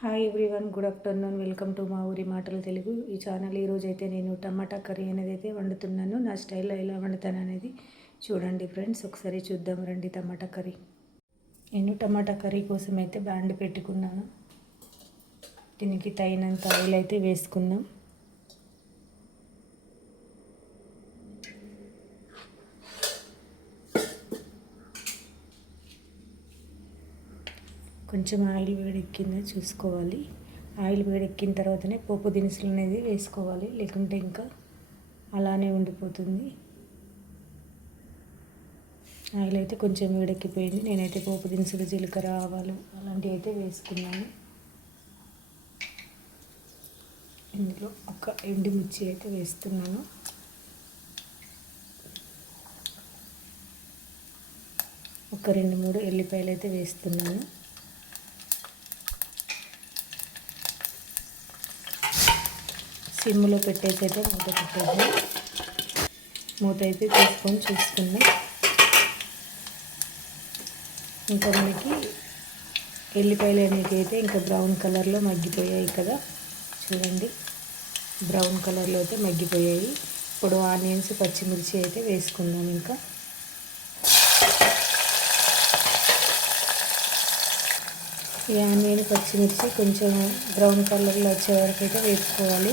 Hi everyone good afternoon welcome to మా ఊరి మాటలు తెలుగు ఈ ఛానల్ ఈరోజు అయితే నేను టమాటా కర్రీ అనేది అయితే వండుతున్నాను. నా స్టైల్లో ఎలా వండుతాను అనేది చూడండి ఫ్రెండ్స్ ఒకసారి చూద్దాం రండి టమాటా కర్రీ. నేను టమాటా కర్రీ కోసం అయితే బ్యాండ్ పెట్టుకున్నాను. దీనికి తగినంత ఆయిల్ అయితే వేసుకుందాం. కొంచెం ఆయిల్ వేడెక్కిందో చూసుకోవాలి. ఆయిల్ వేడెక్కిన తర్వాతనే పోపు దినుసులు అనేది వేసుకోవాలి. లేకుంటే ఇంకా అలానే ఉండిపోతుంది. ఆయిల్ అయితే కొంచెం వేడెక్కిపోయింది నేనైతే పోపు దినుసులు జీలకర్ర ఆవాలు అలాంటివి అయితే వేసుకున్నాను. ఇందులో ఒక ఎండుమిర్చి అయితే వేస్తున్నాను. ఒక రెండు మూడు ఎల్లిపాయలు అయితే వేస్తున్నాను. సిమ్లో పెట్టేసి అయితే మూత పెట్టేసి మూత అయితే తీసుకొని చూసుకుందాం. ఇంకా మనకి ఎల్లిపాయలు అనేవి అయితే ఇంకా బ్రౌన్ కలర్లో మగ్గిపోయాయి కదా. చూడండి. బ్రౌన్ కలర్లో అయితే మగ్గిపోయాయి. ఇప్పుడు ఆనియన్స్ పచ్చిమిర్చి అయితే వేసుకుందాం ఇంకా. ఈ ఆనియన్ పచ్చిమిర్చి కొంచెం బ్రౌన్ కలర్లో వచ్చే వరకు అయితే వేసుకోవాలి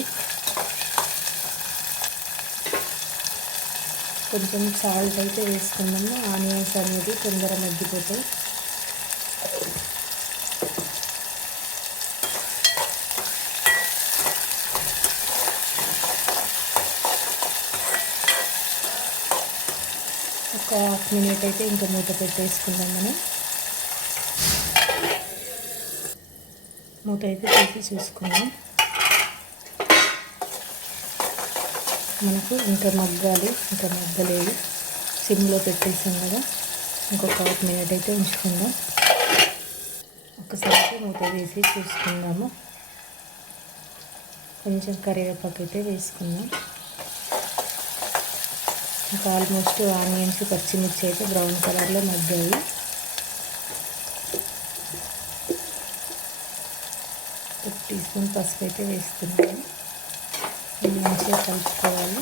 కొంచెం సాల్ట్ అయితే వేసుకున్నాము ఆనియన్స్ అనేది తొందర మగ్గిపోతాయి. ఒక హాఫ్ మినిట్ అయితే ఇంకా మూత పెట్టేసుకుందాం మనం. మూత అయితే తీసి చూసుకుందాం. మనకు ఇంకా మగ్గాలి ఇంకా మగ్గలేదు. సిమ్లో పెట్టేసాం కదా. ఇంకొక హాఫ్ మినిట్ అయితే ఉంచుకుందాం. ఒకసారి మూత వేసి చూసుకుందాము. కొంచెం కరివేపాకు అయితే వేసుకుందాం. ఇంకా ఆల్మోస్ట్ ఆనియన్స్ పచ్చిమిర్చి అయితే బ్రౌన్ కలర్లో మగ్గాయి. ఒక టీ స్పూన్ పసుపు అయితే వేస్తున్నాను. మంచిగా కలుపుకోవాలి.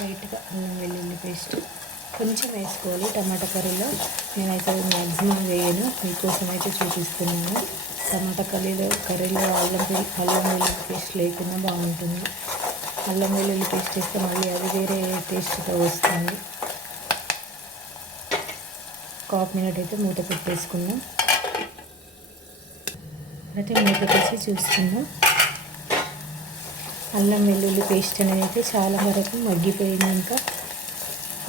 లైట్గా అల్లం వెల్లుల్లి పేస్ట్ కొంచెం వేసుకోవాలి. టమాటా కర్రీలో నేనైతే మ్యాక్సిమం వేయను. మీకోసం అయితే చూపిస్తున్నాను. టమాటా కర్రీలో కర్రీలో అల్లం అల్లం వెల్లుల్లి పేస్ట్ లేకుండా బాగుంటుంది. అల్లం వెల్లుల్లి పేస్ట్ వేస్తే మళ్ళీ అది వేరే టేస్ట్తో వస్తుంది. ఒక హాఫ్ మినిట్ అయితే మూత పెట్టేసుకుందాం. అయితే మూత తీసి చూసుకుందాం అల్లం వెల్లుల్లి పేస్ట్ అనేది అయితే చాలా వరకు మగ్గిపోయింది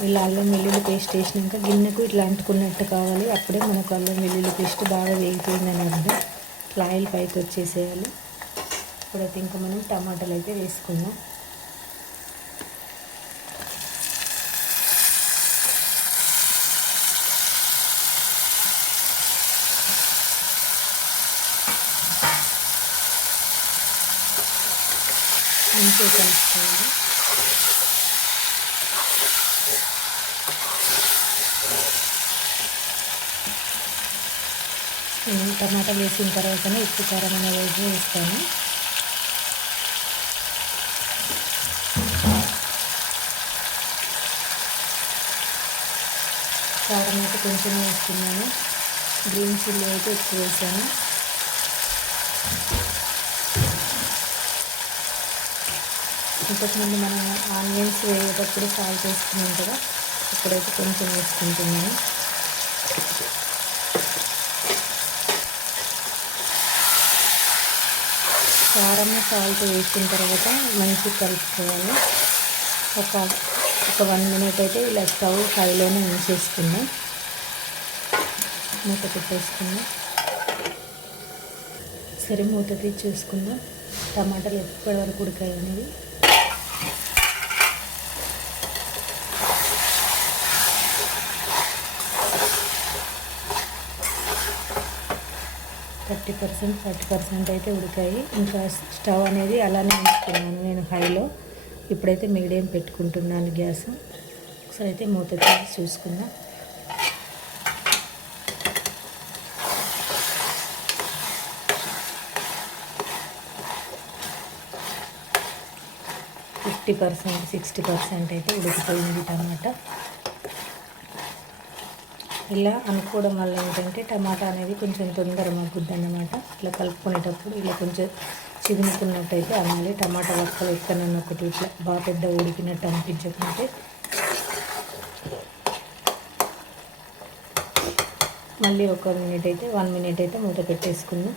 ఇలా అల్లం వెల్లుల్లి పేస్ట్ వేసినాక గిన్నెకు ఇట్లా అంటుకున్నట్టు కావాలి. అప్పుడే మనకు అల్లం వెల్లుల్లి పేస్ట్ బాగా వేగిపోయిందని అర్థం. ఇట్లా ఆయిల్ పైకి వచ్చేసేయాలి. ఇప్పుడైతే ఇంకా మనం టమాటాలు అయితే వేసుకుందాం. మంచిగా కలుపుకోవాలి. టమాటా వేసిన తర్వాతనే ఉప్పు కారం అనేది వేస్తాను. కారం అయితే కొంచెం వేస్తున్నాను. గ్రీన్ చిల్లీ అయితే ఎక్కువ వేసాను. ఇంతకుముందు మనం ఆనియన్స్ వేసేటప్పుడు సాల్ట్ వేసుకున్నాం కదా ఇప్పుడైతే కొంచెం వేసుకుంటున్నాను. కారం సాల్ట్ వేసిన తర్వాత మంచి కలుపుకోవాలి. ఒక ఒక వన్ మినిట్ అయితే ఇలా స్టవ్ హైలోనే ఉంచేసుకున్నాం మూత పెట్టేసుకుందాం. సరే మూత తీసి చూసుకుందాం. టమాటాలు ఎప్పటి వరకు ఉడికాయి అనేది ఫార్టీ పర్సెంట్ ఫార్టీ పర్సెంట్ అయితే ఉడికాయి. ఇంకా స్టవ్ అనేది అలానే ఉంచుకున్నాను నేను హైలో. ఇప్పుడైతే మీడియం పెట్టుకుంటున్నాను గ్యాస్. ఒకసారి అయితే మూత తీసి చూసుకుందాం. ఫిఫ్టీ పర్సెంట్ సిక్స్టీ పర్సెంట్ అయితే ఉడికిపోయింది టమాటా. ఇలా అనుకోవడం వల్ల ఏంటంటే టమాటా అనేది కొంచెం తొందర మగ్గుద్ది అన్నమాట ఇట్లా కలుపుకునేటప్పుడు ఇలా కొంచెం చిదుముకున్నట్టయితే అనాలి టమాటా వక్కలు ఎక్కడన్నా ఒకటి ఇట్లా బాగా పెద్ద ఉడికినట్టు అనిపించకుంటే మళ్ళీ ఒక మినిట్ అయితే వన్ మినిట్ అయితే మూత పెట్టేసుకుందాం.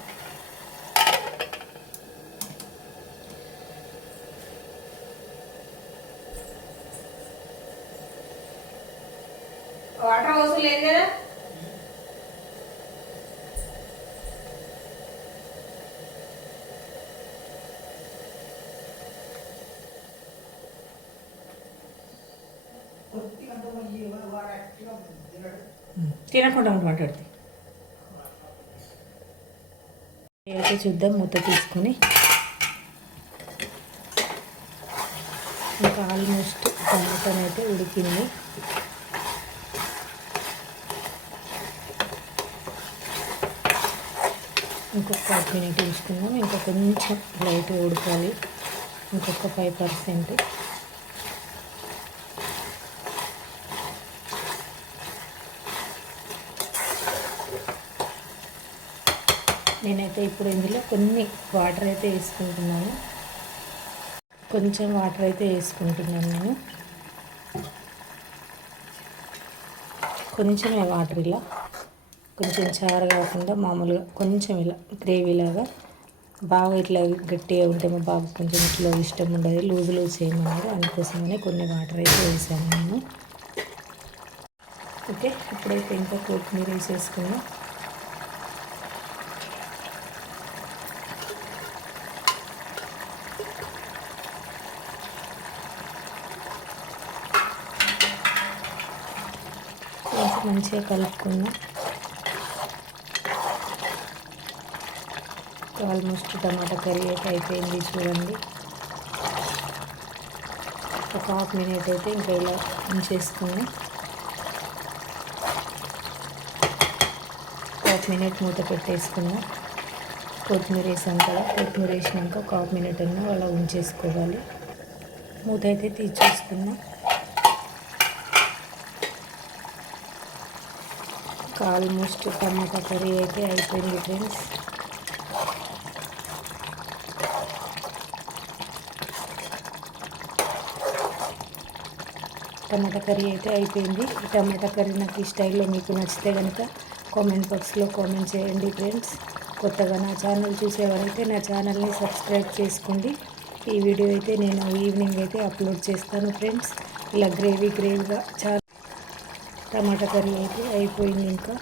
వాటర్ అవసరం లేదు కదా? తినకుండా మాట్లాడితే. అయితే చూద్దాం మూత తీసుకొని. ఇంకా ఆల్మోస్ట్ టమాటా ఉడికింది. ఇంకొక ఫైవ్ మినిట్ తీసుకుందాం. ఇంకా కొంచెం లైట్ ఉడకాలి ఇంకొక ఫైవ్ పర్సెంట్. నేనైతే ఇప్పుడు ఇందులో కొన్ని వాటర్ అయితే వేసుకుంటున్నాను. కొంచెం వాటర్ అయితే వేసుకుంటున్నాను నేను. కొంచెమే వాటర్ ఇలా. కొంచెం చారు కాకుండా మామూలుగా కొంచెం ఇలా గ్రేవీలాగా బాగా ఇట్లా గట్టిగా ఉంటే మా బాబు కొంచెం ఇట్లా ఇష్టం ఉండదు. లూజ్ లూజ్ చేయమన్నారు. అందుకోసమనే కొన్ని వాటర్ అయితే వేసాను నేను. ఓకే ఇప్పుడైతే ఇంకా కొత్తిమీర వేసేసుకున్నాం మంచిగా కలుపుకుందాం. ఆల్మోస్ట్ టమాటా కర్రీ అయితే అయిపోయింది చూడండి. ఒక హాఫ్ మినిట్ అయితే ఇంకా ఇలా ఉంచేసుకుని హాఫ్ మినిట్ మూత పెట్టేసుకున్నా కొత్తిమీర వేసాం కదా కొత్తిమీర వేసినాక ఒక హాఫ్ మినిట్ అన్నా అలా ఉంచేసుకోవాలి. మూత అయితే తీసేసుకున్నా. ఆల్మోస్ట్ టమాటా కర్రీ అయితే అయిపోయింది ఫ్రెండ్స్. టమాటా కర్రీ అయితే అయిపోయింది. ఈ టమాటా కర్రీ నాకు ఈ స్టైల్లో మీకు నచ్చితే కనుక కామెంట్ బాక్స్లో కామెంట్ చేయండి ఫ్రెండ్స్ కొత్తగా నా ఛానల్ చూసేవారైతే నా ఛానల్ని సబ్స్క్రైబ్ చేసుకోండి. ఈ వీడియో అయితే నేను ఈవినింగ్ అయితే అప్లోడ్ చేస్తాను ఫ్రెండ్స్ ఇలా గ్రేవీ గ్రేవీగా చాలా టమాటా కర్రీ అయితే అయిపోయింది ఇంకా.